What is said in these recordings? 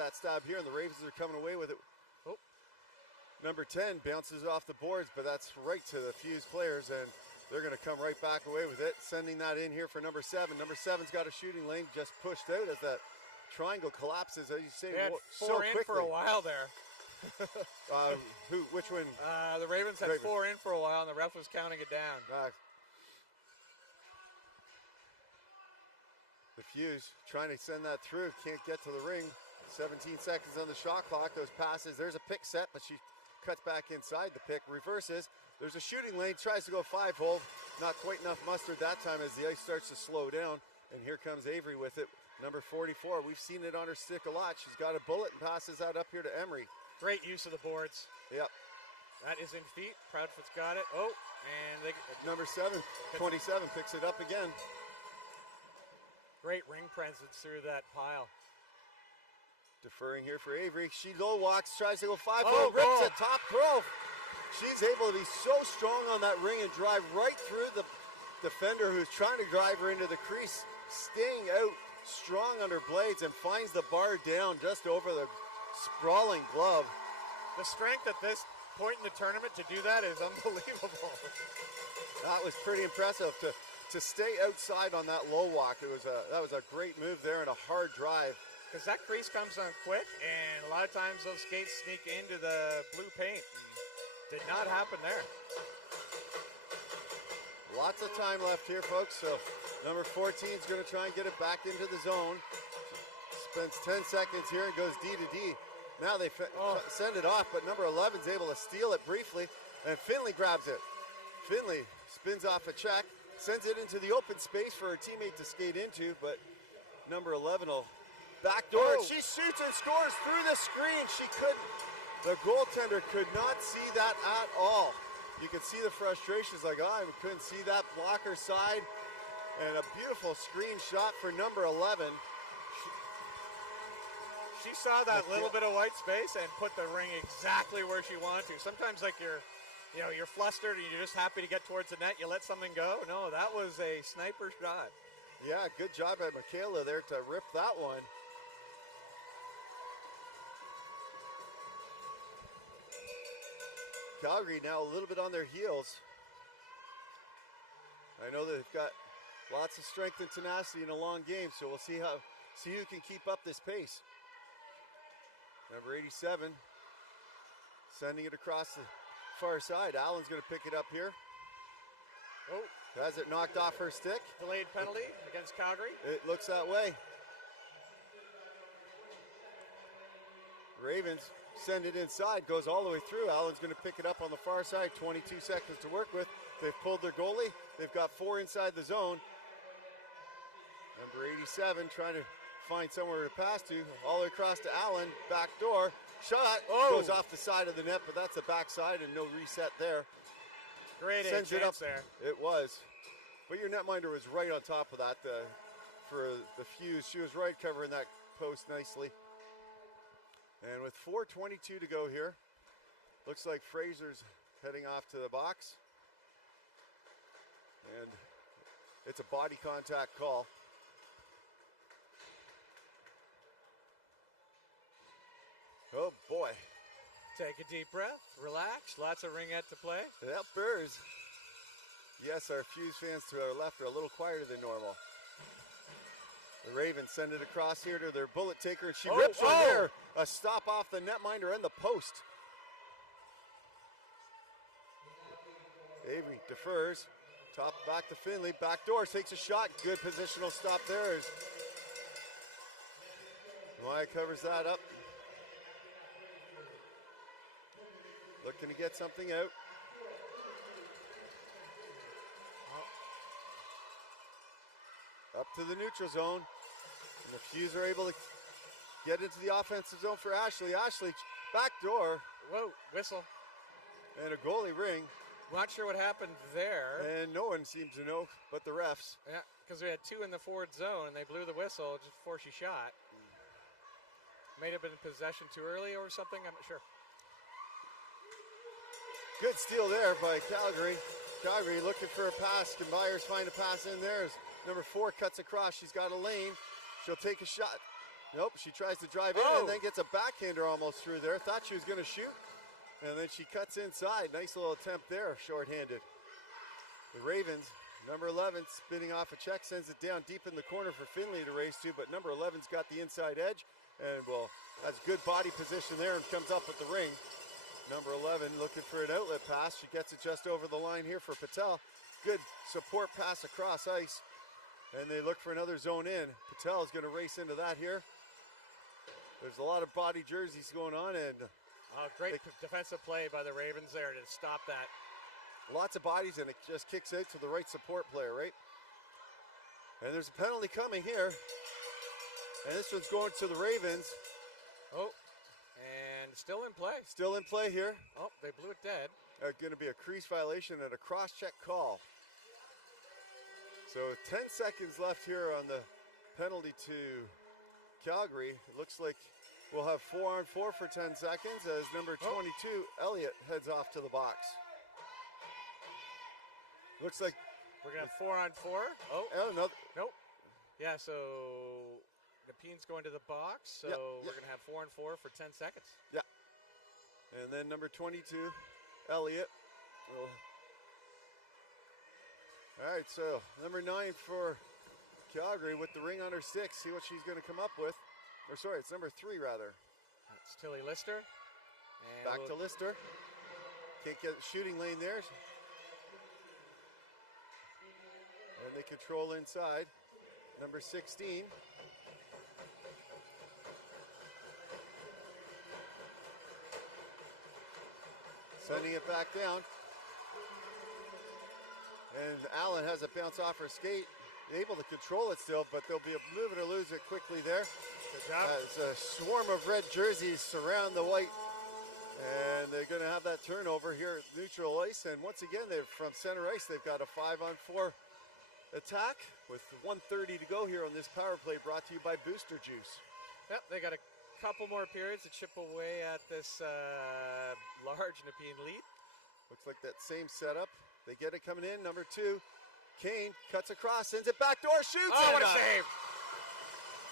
that stab here, and the Ravens are coming away with it. Oh. Number 10 bounces off the boards, but that's right to the Fuse players, and they're going to come right back away with it. Sending that in here for number 7. Number 7's got a shooting lane, just pushed out as that triangle collapses, as you say, they had so 4 in quickly. for a while there. Which one? The Ravens had 4 in for a while, and the ref was counting it down. The Fuse trying to send that through, can't get to the ring. 17 seconds on the shot clock. Those passes, there's a pick set, but she cuts back inside the pick, reverses. There's a shooting lane, tries to go 5-hole. Not quite enough mustard that time as the ice starts to slow down. And here comes Avery with it, number 44. We've seen it on her stick a lot. She's got a bullet and passes that up here to Emery. Great use of the boards. Yep. That is in feet. Proudfoot's got it. Oh, and number 7, 27 picks it up again. Great ring presence through that pile. Deferring here for Avery. She low walks, tries to go 5-hole, Oh, rips it, top curl. She's able to be so strong on that ring and drive right through the defender who's trying to drive her into the crease, staying out strong on her blades, and finds the bar down just over the sprawling glove. The strength at this point in the tournament to do that is unbelievable. That was pretty impressive to stay outside on that low walk. That was a great move there and a hard drive. Because that crease comes on quick, and a lot of times those skates sneak into the blue paint. Did not happen there. Lots of time left here, folks. So number 14 is going to try and get it back into the zone. Spends 10 seconds here and goes D to D. Now they send it off, but number 11 is able to steal it briefly, and Finley grabs it. Finley spins off a check, sends it into the open space for her teammate to skate into, but number 11 will backdoor. Oh. She shoots and scores through the screen. She couldn't. The goaltender could not see that at all. You could see the frustrations, like, I couldn't see that blocker side. And a beautiful screen shot for number 11. She saw that little bit of white space and put the ring exactly where she wanted to. Sometimes, like, you're flustered and you're just happy to get towards the net. You let something go. No, that was a sniper shot. Yeah, good job by Michaela there to rip that one. Calgary now a little bit on their heels. I know they've got lots of strength and tenacity in a long game, so we'll see who can keep up this pace. Number 87, sending it across the far side. Allen's going to pick it up here. Oh, has it knocked off her stick? Delayed penalty against Calgary. It looks that way. Ravens send it inside, goes all the way through. Allen's going to pick it up on the far side. 22 seconds to work with. They've pulled their goalie. They've got 4 inside the zone. Number 87 trying to find somewhere to pass to. All the way across to Allen. Back door. Shot. Goes off the side of the net, but that's the backside and no reset there. Great Sends it up there. It was. But your netminder was right on top of that for the Fuse. She was right covering that post nicely. And with 4:22 to go here, looks like Fraser's heading off to the box. And it's a body contact call. Oh boy. Take a deep breath, relax, lots of ringette to play. That burrs. Yes, our Fuse fans to our left are a little quieter than normal. The Ravens send it across here to their bullet taker, and she rips her there. A stop off the netminder and the post. Avery defers. Top back to Finley. Back door, takes a shot. Good positional stop there. Maya covers that up. Looking to get something out. Up to the neutral zone. And the Fuse are able to get into the offensive zone for Ashley. Ashley, back door. Whoa, whistle. And a goalie ring. Not sure what happened there. And no one seems to know but the refs. Yeah, because we had 2 in the forward zone, and they blew the whistle just before she shot. May have been in possession too early or something, I'm not sure. Good steal there by Calgary. Calgary looking for a pass. Can Byers find a pass in there? As number 4 cuts across. She's got a lane. She'll take a shot. Nope, she tries to drive in and then gets a backhander almost through there. Thought she was going to shoot, and then she cuts inside. Nice little attempt there, shorthanded. The Ravens, number 11, spinning off a check, sends it down deep in the corner for Finley to race to, but number 11's got the inside edge, and well, has good body position there and comes up with the ring. Number 11 looking for an outlet pass. She gets it just over the line here for Patel. Good support pass across ice, and they look for another zone in. Patel is going to race into that here. There's a lot of body jerseys going on, and great defensive play by the Ravens there to stop that. Lots of bodies, and it just kicks out to the right support player, right? And there's a penalty coming here, and this one's going to the Ravens. Oh, and still in play. Still in play here. Oh, they blew it dead. Going to be a crease violation and a cross-check call. So 10 seconds left here on the penalty to Calgary. It looks like we'll have 4-on-4 for 10 seconds as number 22, Elliott, heads off to the box. Looks like we're going to have 4-on-4. Oh, no. Nope. Yeah, so Napine's going to the box, so we're going to have 4-on-4 for 10 seconds. Yeah. And then number 22, Elliott. All right, so number 9 for Calgary with the ring on her stick. See what she's going to come up with. Or sorry, it's number 3 rather. That's Tilly Lister. And back to Lister. Can't get shooting lane there. And they control inside. Number 16. Sending it back down. And Allen has it bounce off her skate. Able to control it still, but they'll be moving to lose it quickly there. Good job. As a swarm of red jerseys surround the white. And they're going to have that turnover here at neutral ice. And once again, from center ice, they've got a 5-on-4 attack with 1:30 to go here on this power play, brought to you by Booster Juice. Yep, they got a couple more periods to chip away at this large Nepean lead. Looks like that same setup. They get it coming in. Number 2, Kane cuts across, sends it backdoor, shoots. Oh, what a save!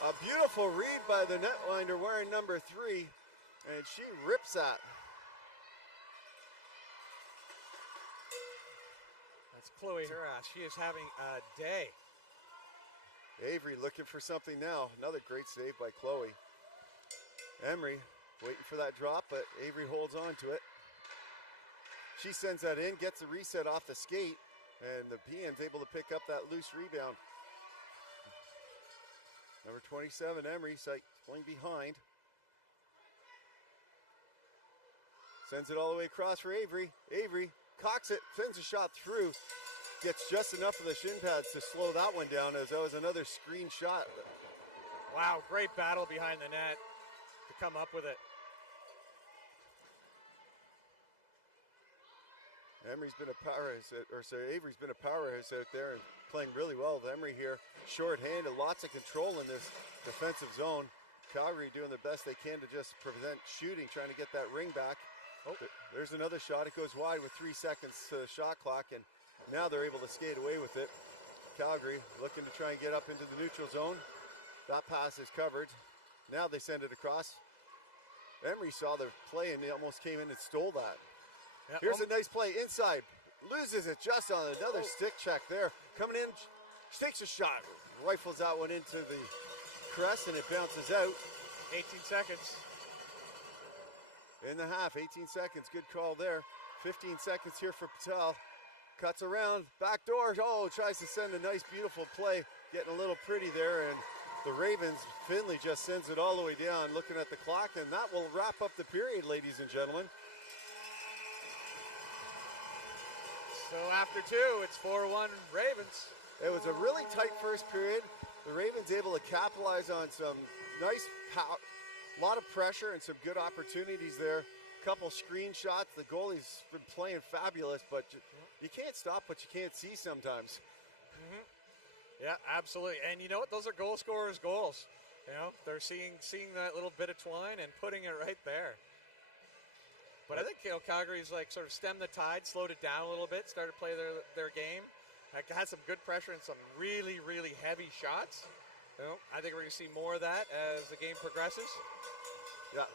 A beautiful read by the netminder wearing number 3, and she rips that. That's Chloe Harass. She is having a day. Avery looking for something now. Another great save by Chloe. Emery waiting for that drop, but Avery holds on to it. She sends that in, gets the reset off the skate, and the PM's able to pick up that loose rebound. Number 27, Emery, going behind. Sends it all the way across for Avery. Avery cocks it, sends a shot through. Gets just enough of the shin pads to slow that one down, as that was another screen shot. Wow, great battle behind the net to come up with it. Avery's been a powerhouse out there and playing really well with Emery here. Short-handed, lots of control in this defensive zone. Calgary doing the best they can to just prevent shooting, trying to get that ring back. Oh, there's another shot. It goes wide with 3 seconds to the shot clock, and now they're able to skate away with it. Calgary looking to try and get up into the neutral zone. That pass is covered. Now they send it across. Emery saw the play and they almost came in and stole that. Yep. Here's a nice play inside. Loses it just on another stick check there. Coming in, she takes a shot. Rifles that one into the crest and it bounces out. 18 seconds. In the half, 18 seconds. Good call there. 15 seconds here for Patel. Cuts around, back door. Oh, tries to send a nice, beautiful play. Getting a little pretty there. And the Ravens, Finley just sends it all the way down, looking at the clock. And that will wrap up the period, ladies and gentlemen. So after 2, it's 4-1 Ravens. It was a really tight first period. The Ravens able to capitalize on some nice, a lot of pressure and some good opportunities there. Couple screen shots. The goalie's been playing fabulous, but you can't stop what you can't see sometimes. Mm-hmm. Yeah, absolutely. And you know what? Those are goal scorers' goals. You know, they're seeing that little bit of twine and putting it right there. But I think, you know, Calgary's like sort of stemmed the tide, slowed it down a little bit, started to play their game. Had some good pressure and some really, really heavy shots. I think we're going to see more of that as the game progresses. Yeah,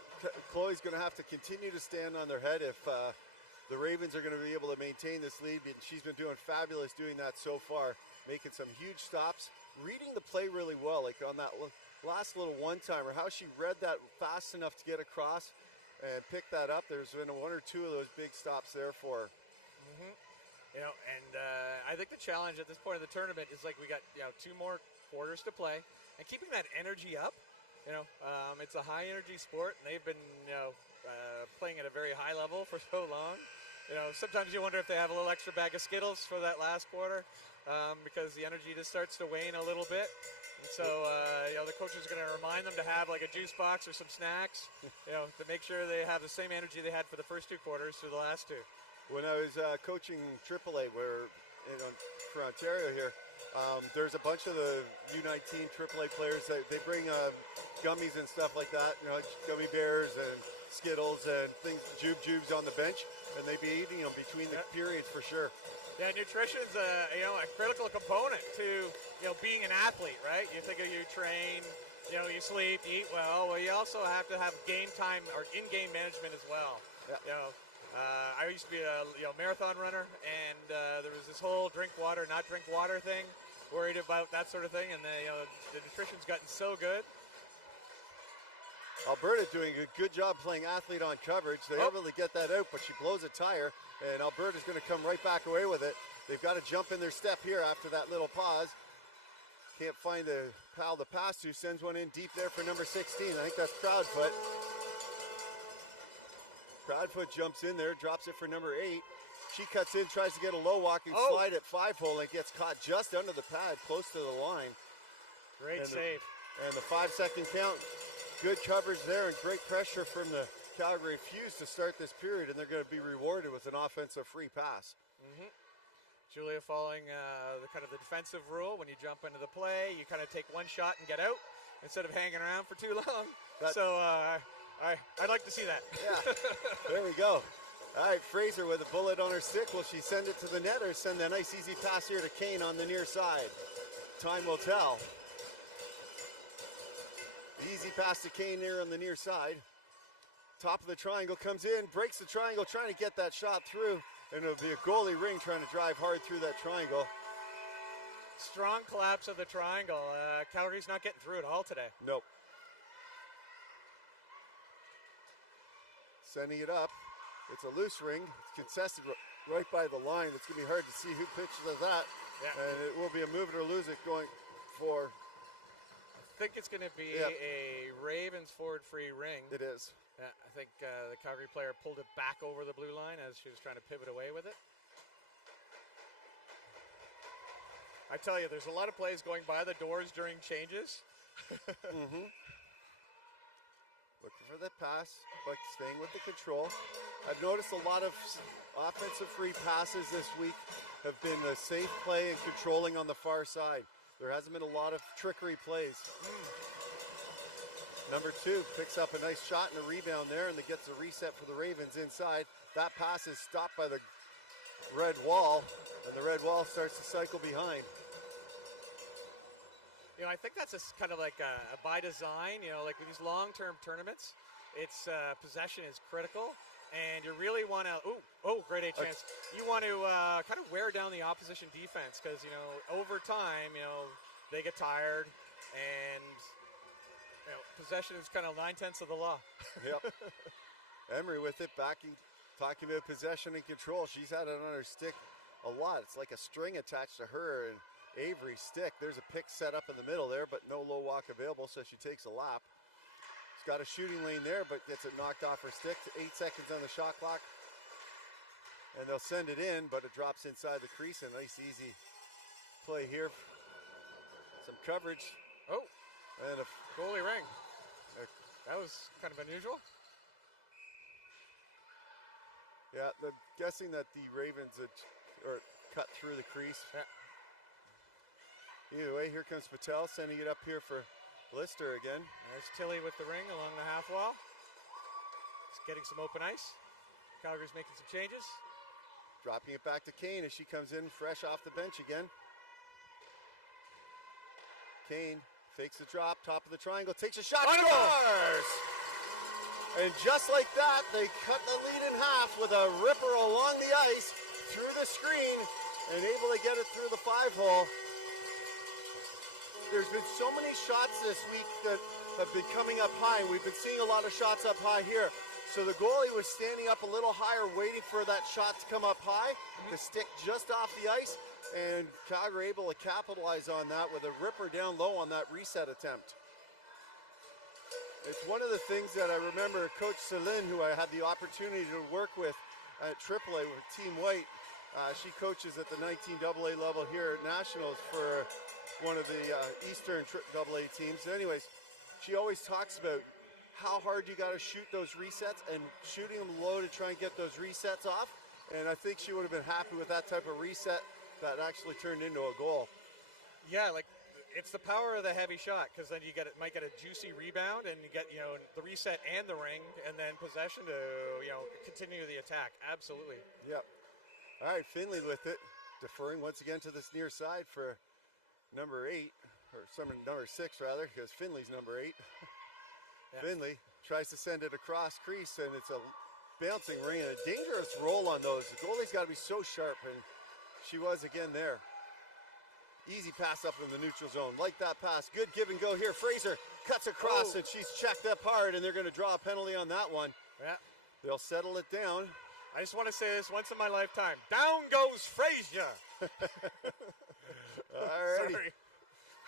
Chloe's going to have to continue to stand on their head if the Ravens are going to be able to maintain this lead. She's been doing fabulous doing that so far, making some huge stops, reading the play really well, like on that last little one-timer, how she read that fast enough to get across and pick that up. There's been one or two of those big stops there for her. And I think the challenge at this point of the tournament is like we got 2 more quarters to play, and keeping that energy up. It's a high energy sport, and they've been playing at a very high level for so long. Sometimes you wonder if they have a little extra bag of Skittles for that last quarter, because the energy just starts to wane a little bit. And so the coach is going to remind them to have like a juice box or some snacks, to make sure they have the same energy they had for the first 2 quarters through the last 2. When I was coaching AAA, for Ontario here, there's a bunch of the U19 AAA players that they bring gummies and stuff like that, gummy bears and Skittles and things, jubes on the bench, and they be eating them between the periods for sure. Yeah, nutrition's a critical component to being an athlete, right? You think of you train, you sleep, you eat well. Well, you also have to have game time or in-game management as well. Yeah. I used to be a marathon runner, and there was this whole drink water, not drink water thing, worried about that sort of thing, and the nutrition's gotten so good. Alberta doing a good job playing athlete on coverage. They don't really get that out, but she blows a tire, and Alberta's going to come right back away with it. They've got to jump in their step here after that little pause. Can't find the pal to pass to, sends one in deep there for number 16. I think that's Proudfoot. Proudfoot jumps in there, drops it for number 8. She cuts in, tries to get a low walking slide at 5-hole, and gets caught just under the pad, close to the line. Great save. And the 5-second count. Good coverage there and great pressure from the Calgary Fuse to start this period, and they're going to be rewarded with an offensive free pass. Julia following the kind of the defensive rule. When you jump into the play, you kind of take one shot and get out instead of hanging around for too long. I'd like to see that. Yeah, there we go. All right, Fraser with a bullet on her stick. Will she send it to the net or send a nice easy pass here to Kane on the near side? Time will tell. Easy pass to Kane there on the near side. Top of the triangle comes in, breaks the triangle, trying to get that shot through. And it'll be a goalie Ring trying to drive hard through that triangle. Strong collapse of the triangle. Calgary's not getting through it all today. Nope. Sending it up. It's a loose Ring. It's contested right by the line. It's going to be hard to see who pitches that. Yeah. And it will be a move it or lose it going for. I think it's going to be a Ravens forward free Ring. It is. Yeah, I think the Calgary player pulled it back over the blue line as she was trying to pivot away with it. I tell you, there's a lot of plays going by the doors during changes. Looking for the pass, but staying with the control. I've noticed a lot of offensive free passes this week have been a safe play and controlling on the far side. There hasn't been a lot of trickery plays. Number 2 picks up a nice shot and a rebound there, and it gets a reset for the Ravens inside. That pass is stopped by the red wall, and the red wall starts to cycle behind. I think that's kind of like a by design. Like with these long-term tournaments, it's possession is critical, and you really want to. Great A chance. You want to kind of wear down the opposition defense because over time, they get tired, and possession is kind of 9/10 of the law. Yep. Emery with it, talking about possession and control. She's had it on her stick a lot. It's like a string attached to her and Avery's stick. There's a pick set up in the middle there, but no low walk available, so she takes a lap. She's got a shooting lane there, but gets it knocked off her stick. 8 seconds on the shot clock. And they'll send it in, but it drops inside the crease. A nice, easy play here. Some coverage. And a goalie Ring. That was kind of unusual. Yeah, they're guessing that the Ravens had cut through the crease. Yeah. Either way, here comes Patel sending it up here for Lister again. There's Tilly with the Ring along the half wall. It's getting some open ice. Calgary's making some changes. Dropping it back to Kane as she comes in fresh off the bench again. Kane Fakes the drop, top of the triangle, takes a shot, On goal! scores! And just like that, they cut the lead in half with a ripper along the ice, through the screen, and able to get it through the 5-hole. There's been so many shots this week that have been coming up high, and we've been seeing a lot of shots up high here. So the goalie was standing up a little higher, waiting for that shot to come up high, to stick just off the ice, and Calgary able to capitalize on that with a ripper down low on that reset attempt. It's one of the things that I remember Coach Celine, who I had the opportunity to work with at AAA with Team White. She coaches at the 19AA level here at Nationals for one of the Eastern AA teams. Anyways, she always talks about how hard you got to shoot those resets and shooting them low to try and get those resets off. And I think she would have been happy with that type of reset that actually turned into a goal. Yeah, like it's the power of the heavy shot, because then you might get a juicy rebound and you get the reset and the ring, and then possession to continue the attack. Absolutely. Yep. All right, Finley with it, deferring once again to this near side for number 8, or number 6 rather, because Finley's number 8. Yeah. Finley tries to send it across crease, and it's a bouncing ring and a dangerous roll on those. The goalie's got to be so sharp, and she was again there. Easy pass up in the neutral zone. Like that pass. Good give and go here. Fraser cuts across, and she's checked up hard, and they're going to draw a penalty on that one. Yeah. They'll settle it down. I just want to say this once in my lifetime. Down goes Fraser. Alrighty. Sorry.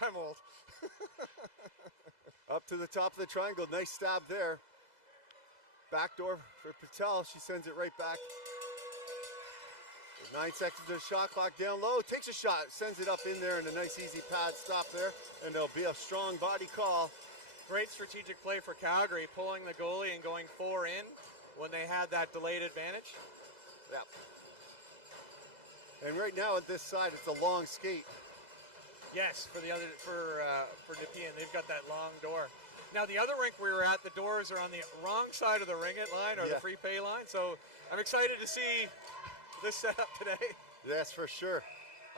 I'm old. Up to the top of the triangle. Nice stab there. Backdoor for Patel. She sends it right back. 9 seconds of the shot clock down low. Takes a shot. Sends it up in there, and a nice easy pad stop there. And there'll be a strong body call. Great strategic play for Calgary, pulling the goalie and going 4 in when they had that delayed advantage. Yeah. And right now at this side, it's a long skate. Yes, for Nepean, they've got that long door. Now the other rink we were at, the doors are on the wrong side of the ring it line, or the free pay line. So I'm excited to see this setup today. Yes, for sure.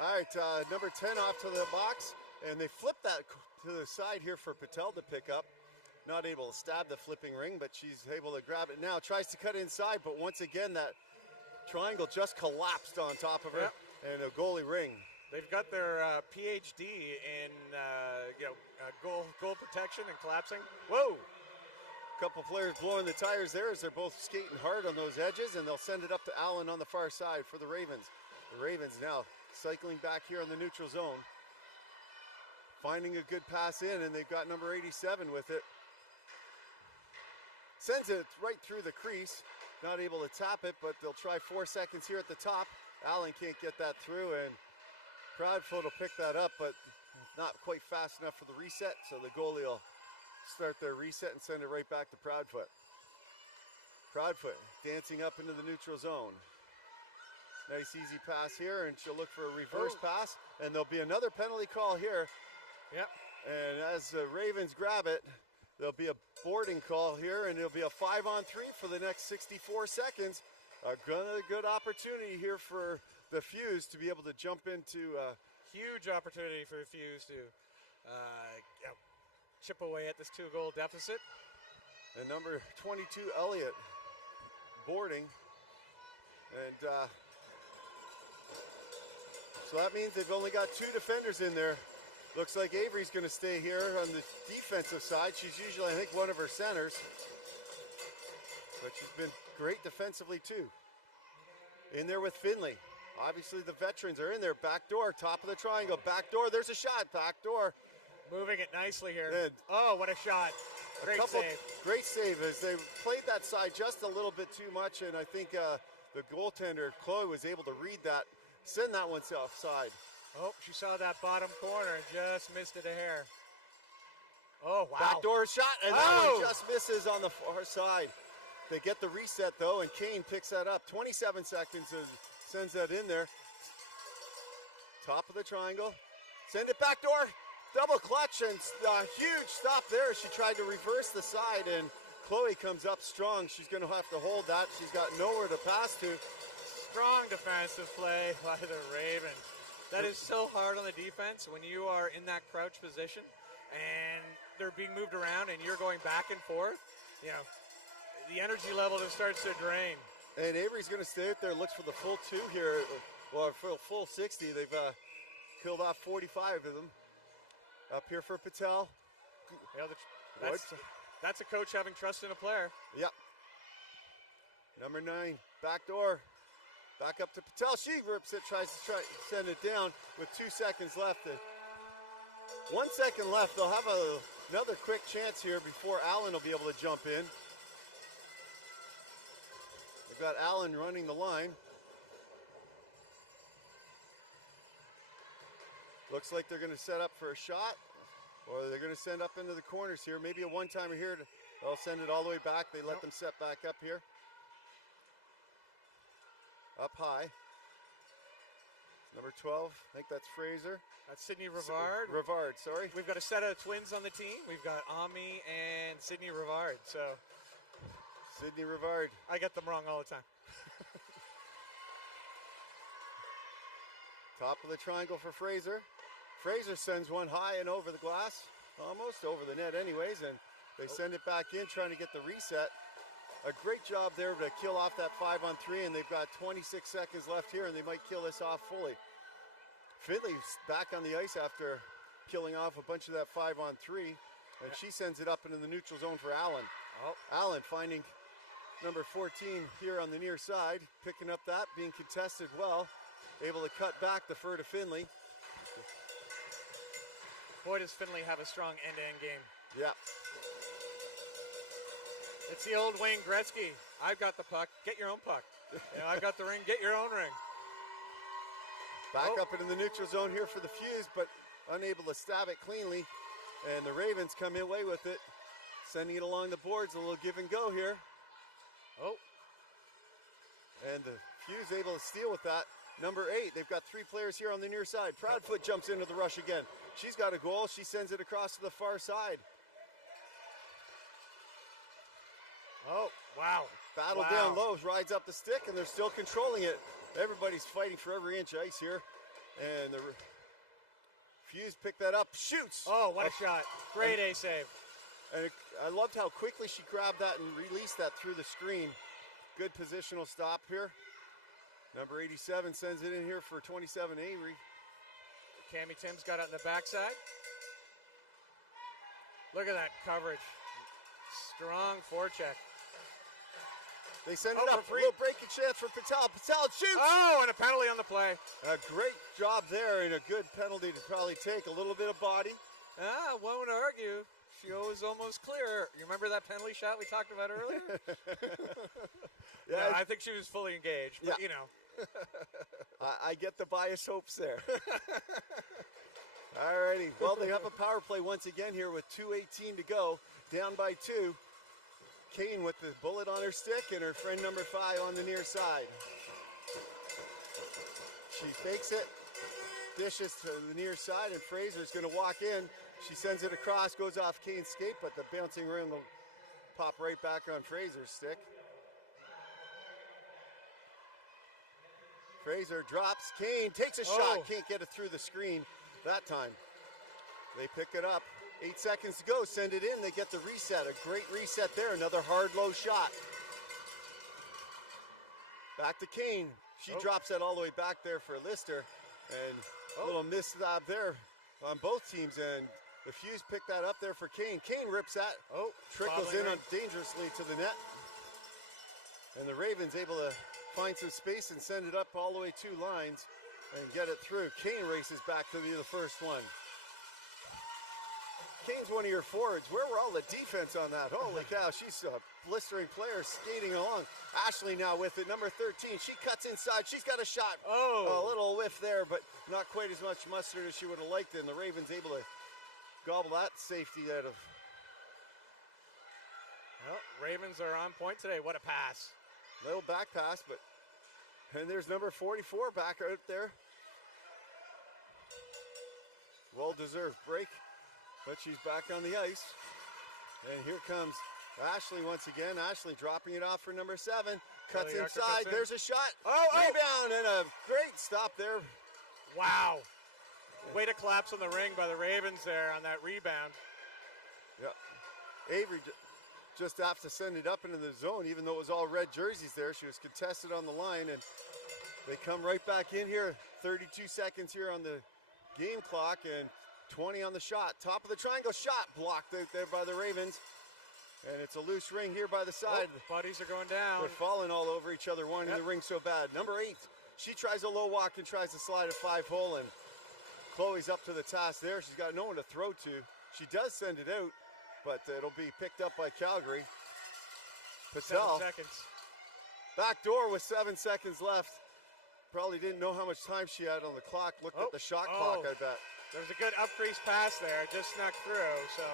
All right, number 10 off to the box, and they flip that to the side here for Patel to pick up. Not able to stab the flipping ring, but she's able to grab it now. Tries to cut inside, but once again, that triangle just collapsed on top of her, and a goalie ring. They've got their PhD in goal protection and collapsing. Whoa! Couple players blowing the tires there as they're both skating hard on those edges, and they'll send it up to Allen on the far side for the Ravens. The Ravens now cycling back here in the neutral zone, finding a good pass in, and they've got number 87 with it. Sends it right through the crease, not able to tap it, but they'll try 4 seconds here at the top. Allen can't get that through, and Proudfoot will pick that up, but not quite fast enough for the reset, so the goalie will start their reset and send it right back to Proudfoot. Proudfoot dancing up into the neutral zone. Nice easy pass here, and she'll look for a reverse pass, and there'll be another penalty call here. Yep. And as the Ravens grab it, there'll be a boarding call here, and it'll be a 5-on-3 for the next 64 seconds. A good opportunity here for the Fuse to be able to jump into huge opportunity for the Fuse to chip away at this 2-goal deficit. And number 22, Elliott, boarding. And so that means they've only got 2 defenders in there. Looks like Avery's going to stay here on the defensive side. She's usually, I think, one of her centers. But she's been great defensively, too. In there with Finley. Obviously, the veterans are in there. Back door, top of the triangle. Back door, there's a shot. Back door. Moving it nicely here. And what a shot. Great save. Great save as they played that side just a little bit too much, and I think the goaltender, Chloe, was able to read that, send that one offside. Oh, she saw that bottom corner and just missed it a hair. Oh, wow. Backdoor shot, and that one just misses on the far side. They get the reset, though, and Kane picks that up. 27 seconds sends that in there. Top of the triangle. Send it back door. Double clutch, and huge stop there. She tried to reverse the side, and Chloe comes up strong. She's going to have to hold that. She's got nowhere to pass to. Strong defensive play by the Ravens. That is so hard on the defense when you are in that crouch position and they're being moved around and you're going back and forth, you know, the energy level just starts to drain. And Avery's going to stay out there, looks for the full 2 here. Well, for a full 60. They've killed off 45 of them. Up here for Patel. Yeah, that's a coach having trust in a player. Yep. Number 9, back door. Back up to Patel. She rips it, tries to send it down with 2 seconds left. 1 second left. They'll have another quick chance here before Allen will be able to jump in. They've got Allen running the line. Looks like they're going to set up for a shot, or they're going to send up into the corners here. Maybe a one-timer here. They'll send it all the way back. They let them set back up here. Up high. Number 12, I think that's Fraser. That's Sydney Rivard. Rivard, sorry. We've got a set of twins on the team. We've got Ami and Sydney Rivard. So Sydney Rivard. I get them wrong all the time. Top of the triangle for Fraser. Fraser sends one high and over the glass, almost over the net anyways, and they send it back in trying to get the reset. A great job there to kill off that 5-on-3, and they've got 26 seconds left here, and they might kill this off fully. Finley's back on the ice after killing off a bunch of that 5-on-3, and she sends it up into the neutral zone for Allen. Allen finding number 14 here on the near side, picking up that, being contested well, able to cut back, defer to Finley. Boy, does Finley have a strong end-to-end game. Yeah. It's the old Wayne Gretzky. I've got the puck, get your own puck. You know, I've got the ring, get your own ring. Back up into the neutral zone here for the Fuse, but unable to stab it cleanly. And the Ravens come away with it, sending it along the boards. A little give and go here. And the Fuse able to steal with that. Number 8, they've got 3 players here on the near side. Proudfoot jumps into the rush again. She's got a goal. She sends it across to the far side. Oh, wow. Battle down low, rides up the stick, and they're still controlling it. Everybody's fighting for every inch of ice here. And the Fuse picked that up, shoots. Oh, what a shot. Great A save. And I loved how quickly she grabbed that and released that through the screen. Good positional stop here. Number 87 sends it in here for 27 Avery. Cammy Timms got it on the backside. Look at that coverage. Strong forecheck. They send it up. A little breaking chance for Patel. Patel shoots. Oh, and a penalty on the play. A great job there and a good penalty to probably take. A little bit of body. One would argue. She was almost clear. You remember that penalty shot we talked about earlier? Yeah, no, I think she was fully engaged, but you know. I get the biased hopes there. All righty. Well, they have a power play once again here with 2:18 to go. Down by 2. Kane with the bullet on her stick and her friend number 5 on the near side. She fakes it, dishes to the near side, and Fraser's going to walk in. She sends it across, goes off Kane's skate, but the bouncing rim will pop right back on Fraser's stick. Fraser drops. Kane takes a shot. Can't get it through the screen that time. They pick it up. 8 seconds to go. Send it in. They get the reset. A great reset there. Another hard, low shot. Back to Kane. She drops that all the way back there for Lister. And a little misstop there on both teams. And the Fuse picked that up there for Kane. Kane rips that. Trickles in dangerously to the net. And the Ravens able to find some space and send it up all the way 2 lines and get it through. Kane races back to be the first one. Kane's one of your forwards. Where were all the defense on that? Holy cow, she's a blistering player skating along. Ashley now with it, number 13. She cuts inside. She's got a shot. A little whiff there, but not quite as much mustard as she would have liked. And the Ravens able to gobble that safety out of. Well, Ravens are on point today. What a pass. Little back pass, but. And there's number 44 back out there. Well-deserved break. But she's back on the ice. And here comes Ashley once again. Ashley dropping it off for number 7. Cuts inside. There's a shot. Rebound and a great stop there. Wow. Way to collapse on the ring by the Ravens there on that rebound. Yeah. Avery just have to send it up into the zone, even though it was all red jerseys there. She was contested on the line, and they come right back in here. 32 seconds here on the game clock, and 20 on the shot. Top of the triangle shot blocked out there by the Ravens. And it's a loose ring here by the side. Oh, bodies are going down. They're falling all over each other, wanting the ring so bad. Number 8, she tries a low walk and tries to slide a 5-hole, and Chloe's up to the task there. She's got no one to throw to. She does send it out, but it'll be picked up by Calgary. 7 Patel, seconds. back door with 7 seconds left. Probably didn't know how much time she had on the clock. Looked at the shot clock, I bet. There was a good up crease pass there, just snuck through, so.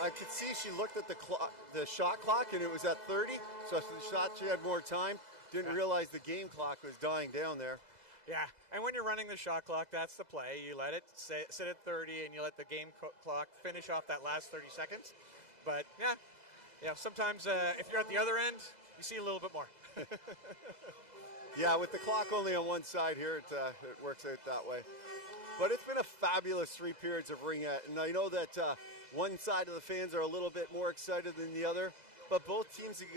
I could see she looked at the shot clock, and it was at 30, so she thought she had more time. Didn't realize the game clock was dying down there. Yeah, and when you're running the shot clock, that's the play. You let it sit at 30, and you let the game clock finish off that last 30 seconds. But, yeah, sometimes if you're at the other end, you see a little bit more. Yeah, with the clock only on one side here, it works out that way. But it's been a fabulous 3 periods of ringette, and I know that one side of the fans are a little bit more excited than the other, but both teams have got